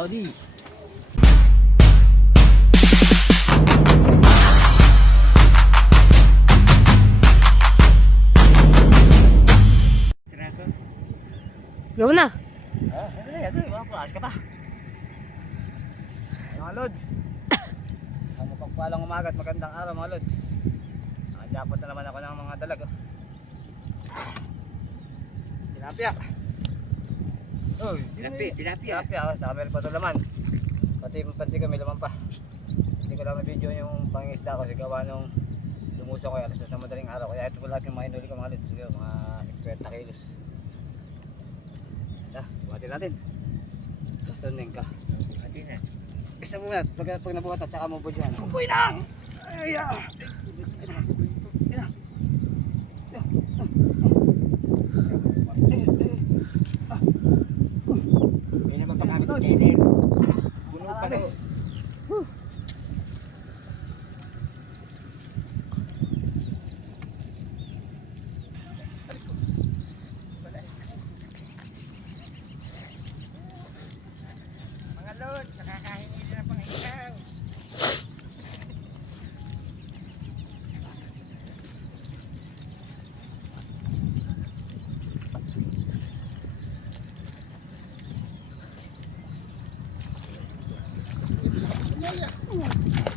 Lodi. Gawin na. Ito, mapulas ka pa. Mga Lods. Ang mapagpalang umaga at magandang araw mga Lods. Nakajapot na naman ako ng mga dalag. Tilapia. Oh, tilapia. Saka meron pa ito laman. Pati kami laman pa. Hindi ko lang na-video yung pangingisda ko. Sigawa nung lumuso ko alas na madaling araw. Kaya ito po lahat yung mga inuli ko mga Lods. Siguro mga 50 kilos. Buhatin natin. Tunin ka. Buhatin na. Isa mo na. Pag nabuhat at saka mo budyan. Buboy lang! Ay, may na magpakamit ko. Puno pa rin. Mga Lods, nakakahingi na pang ikaw.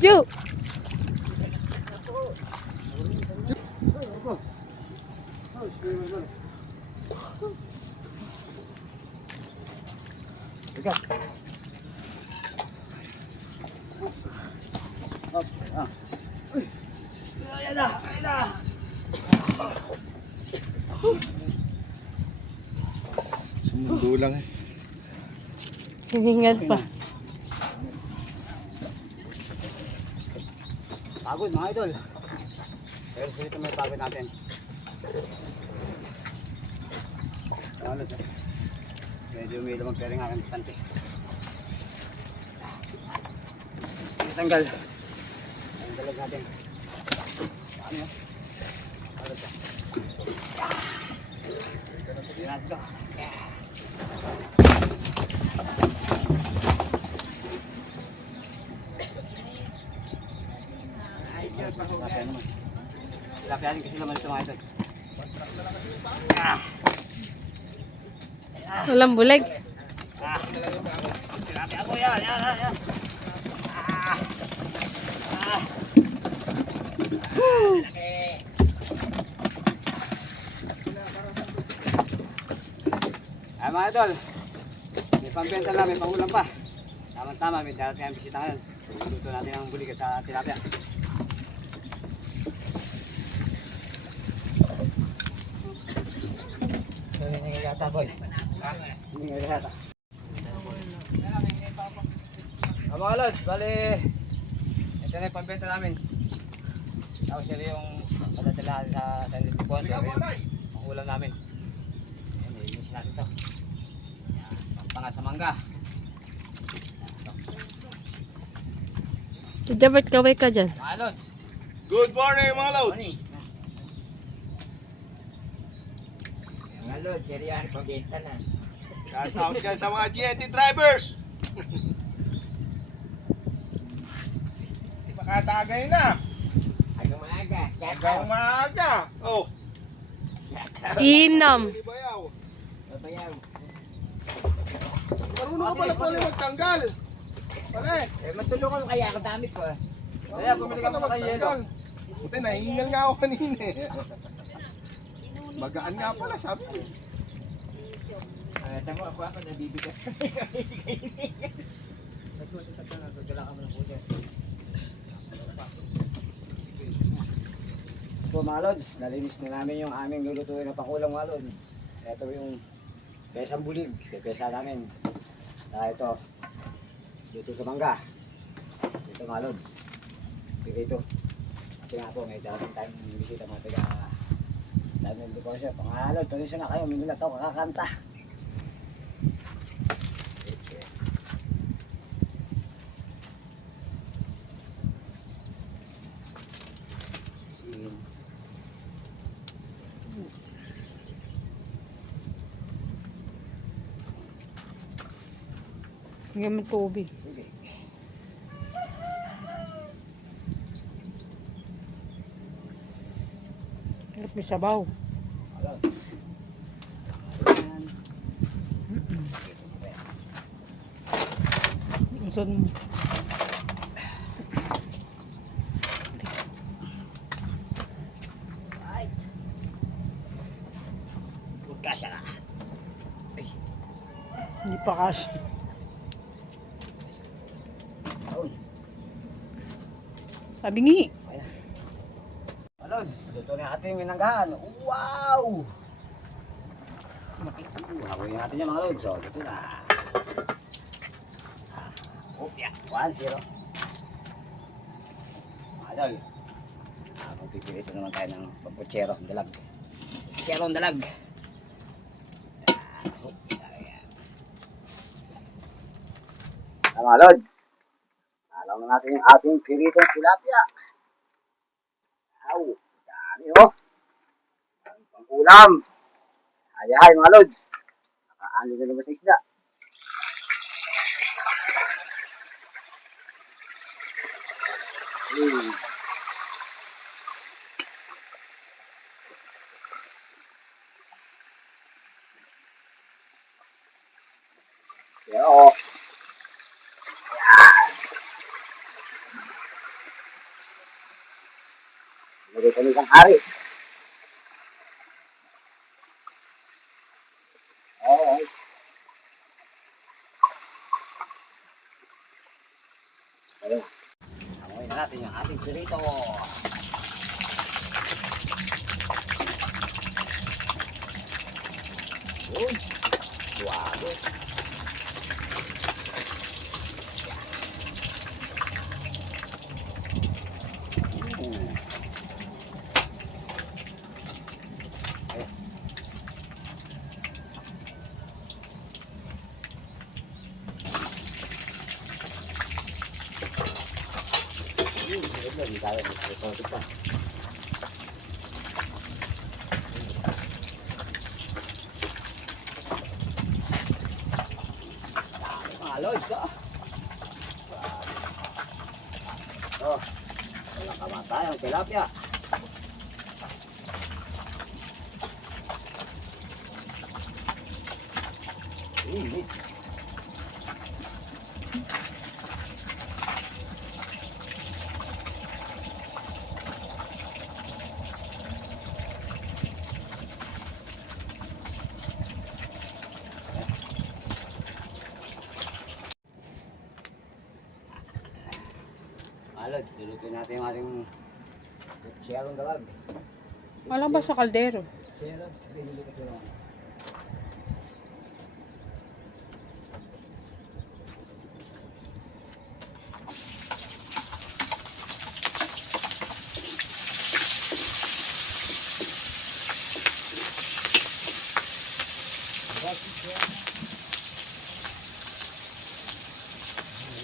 Ju! Bigat. Ayan na. Sumundo lang eh. Hiningal pa. Pagod mga idol. Pero dito may pagod natin. Ano sa? Medyo may lumang pera ng aking pante. Tanggal. Ang dalag natin. Ano? Ano sa? Yan ito. Tilapia naman kasi naman ito mga idol. Walang bulig. Tilapia ko yan. Ay mga idol, may pambenta lang, may pangulam pa. Tama-tama, may darating ang bisita ngayon. Luto natin ang bulig sa tilapia. So, hindi nga yata boy. Hindi nga yata. Mga Lods, bali ito na yung pambenta namin. Tapos yun yung padadala sa Sandwich Sponsor. Ang ulam namin. Ayan, ilis natin ito. Pangpangat sa mangga. Dapat kaway ka dyan. Mga Lods. Good morning mga Lods! Morning. Mga Lods, seriyan, pabenta na. Shout out dyan sa mga GNT drivers! Di makatagay na! Hanggang maaga. Hanggang maaga! Oh! Inom. Bayaw! Babayaw. Marunong ka pala pala magtanggal! Pare! Matulungan mo kaya ako damit ko. Kaya bumili ka pa ng yelo. Buti nahingal nga ako kanina eh. Magaan nga pala sabi ko. Tamo ako nabibigat. Nagdala ka mo ng puti. So mga Lods, nalinis na namin yung aming lulutuin na pakulang mga Lods. Ito yung pesang bulig, pepesa namin. Saka ito, dito sa mangga. Dito mga Lods. Dito. Kasi nga po, may dating time bisita mga taga Simon Deposio. Pangalod, pag-isa na kayo, minulat ako kakakanta. Hinggan mo tubig. Sige. Hirap may sabaw. Lods. Ayan. Usod mo. Right. Magkasya ka. Ay. Hindi pa kasi. Ayun. Sabi ngi. Ayan. Lods, luto na ating minanggahan. Wow! Habuin natin yan mga Lods. So, luto na. Opya, 1-0. Mga Lol. Magpipilito naman tayo ng pagputsero, dalag. Putsero ang dalag. Ayan. Mga Lods. Alam na natin yung ating piritong tilapia. Aw, dami oh. Pang ulam. Ayahay mga Lods. Nakaano na naman sa isda. Pero, hindi ko isang hari. Oo. Ayun. Amoy na natin yung ating pirito. Uy, suwago. Hindi tayo mag-resort pa. Dami mga Lods, oh. Oh, walang kamatay ang tilapia. Init. Alod, lulutuin natin yung ating siyarong dalag. Wala ba sa kaldero? Siyarong, hindi ko siyarong.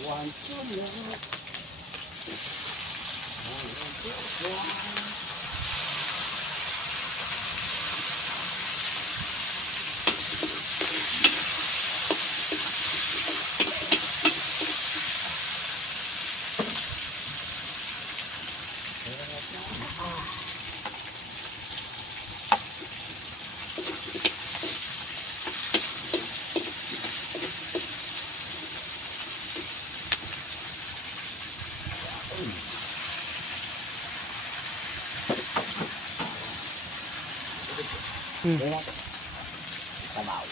One, two, Sabaw.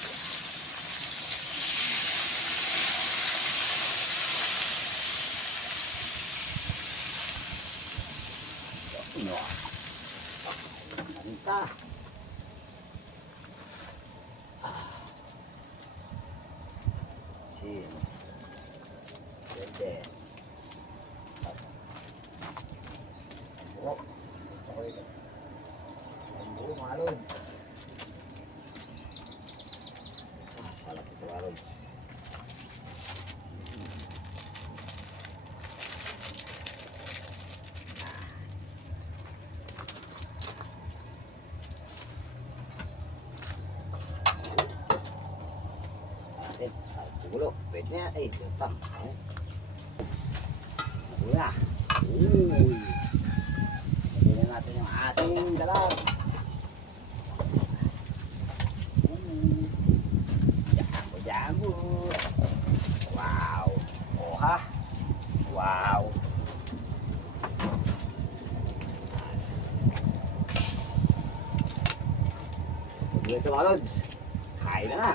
Ano? Manta. Sin. Sete. Oh. Okay. Ang buo mga Lods. Salap ito mga Lods. Atin, siguro, Pwede na yan. Ay, tutang. Wala. Uy. Tignan natin yung ating dalag. Jambo. Wow. Oha. Wow. Dito mga lods. Kain na.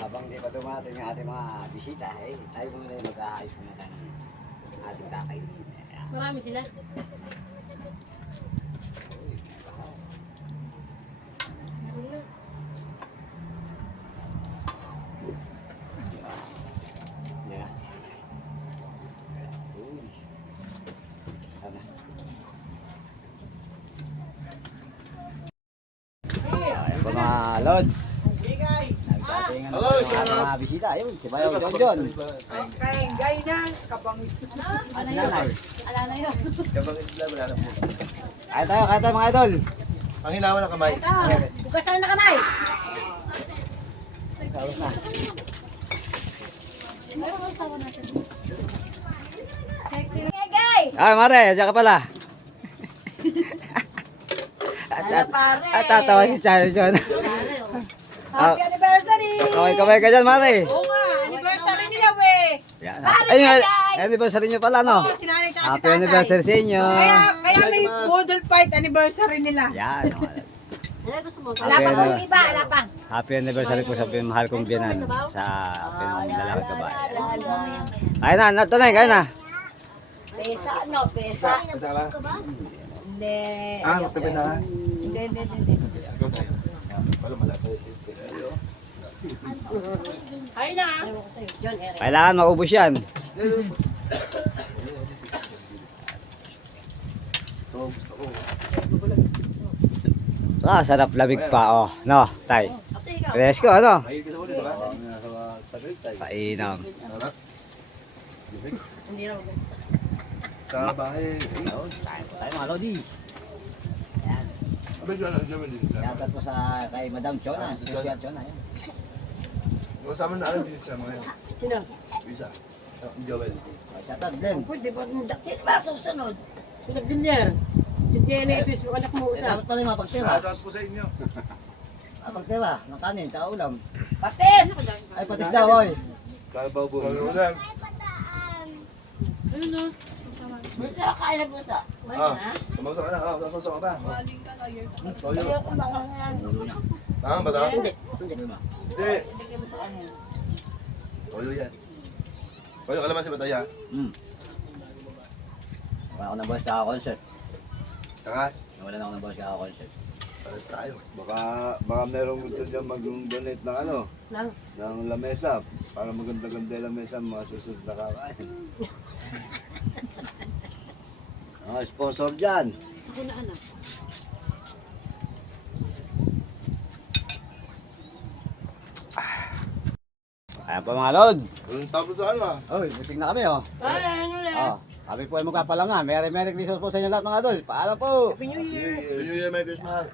Habang di pa dumating yung ating mga bisita, tayo muna yung mag-aayos muna ng ating kakainin. Marami sila. Yeah. Uy. Sana. Ayan po mga lods. Nagdating Hello, yung sir. ating mga bisita. Ayun, si Bayaw John. Okay, gay na. Kabangis. Si Nanay. Ala na yun. Kabang isla, wala na po. Kaya tayo mga idol. Ang hinawa ng kamay. Bukasan na kamay. Tapos na. Gay! Ay, Mare, diyan ka pala. Ala pare. At tatawa si Charlie John. Happy anniversary! Kamay ka dyan, Mare. Oo nga, anniversary nila, we. Yan. Ayun, anniversary nyo pala, no? Oo, sinanay tsaka si Happy tatay. anniversary sa inyo. Kaya may model fight anniversary nila. Yan. Ano gusto mo? Happy Ala pang anniversary. iba, ala pang. Happy anniversary po sa mahal kong biyanan sa pinong lalaki babae. Kaya na, tunay, kaya na. Pesa, ano? Pesa. Pesa ka? Hindi. Ah, magpapesa ka? Hindi. Wala malapay. Ay na. John, Eric. Kailangan maubos yan. Ito, gusto ko. Ah, sarap lamig pa, oh. No, tay. Ate, ikaw. Presko, ano? Ay, gusto ko dito ba? Painam. Sarap. Hindi raw. Sa bahay. Tayo mga Lodi. Yan. Abay, dyan naman din. Shoutout po sa kay Madam Chona. Special Chona. Yan. Kasama na alam din sila mga yan. Sino? Isa. Joel. Oh, shoutout din. Pwede ba nung sino ba susunod? Sila Gilyer. Si Genesis, yung anak mo Eh, isa. dapat pala yung mapagtira. Shoutout po sa inyo. Mapagtira, ng kanin, tsaka ulam. Patis! Ay, patis daw, oy. Kabaw po. Ulam. Ano no? Gusto ka kain na gusto. Wala Ah, na. sumausa ka na. Ah, sumausa ka pa. Toyo. Ayoko baka nga. Tama ba? Tama? Hindi. Hindi. Hindi ka gusto ano. Toyo yan. Toyo, alam mo si Bataya. Wala ako ng boss kaka concert. Saka, Wala na ako ng boss kaka concert. pares tayo. Baka merong gusto dyan mag-donate ng ano, Lang. ng lamesa. Para maganda-ganda yung lamesa, mga susunod na kakain. Sponsor dyan. Ako na anak. Ayan pa mga Lods. Anong tapos sa ano ah? Oy, busing na kami, oh. Ay, ano na? Oh, kami po ay magkapalang nga. Merry Christmas po sa inyo lahat mga Idol. Paalam po. Happy New Year. New Year, Merry Christmas.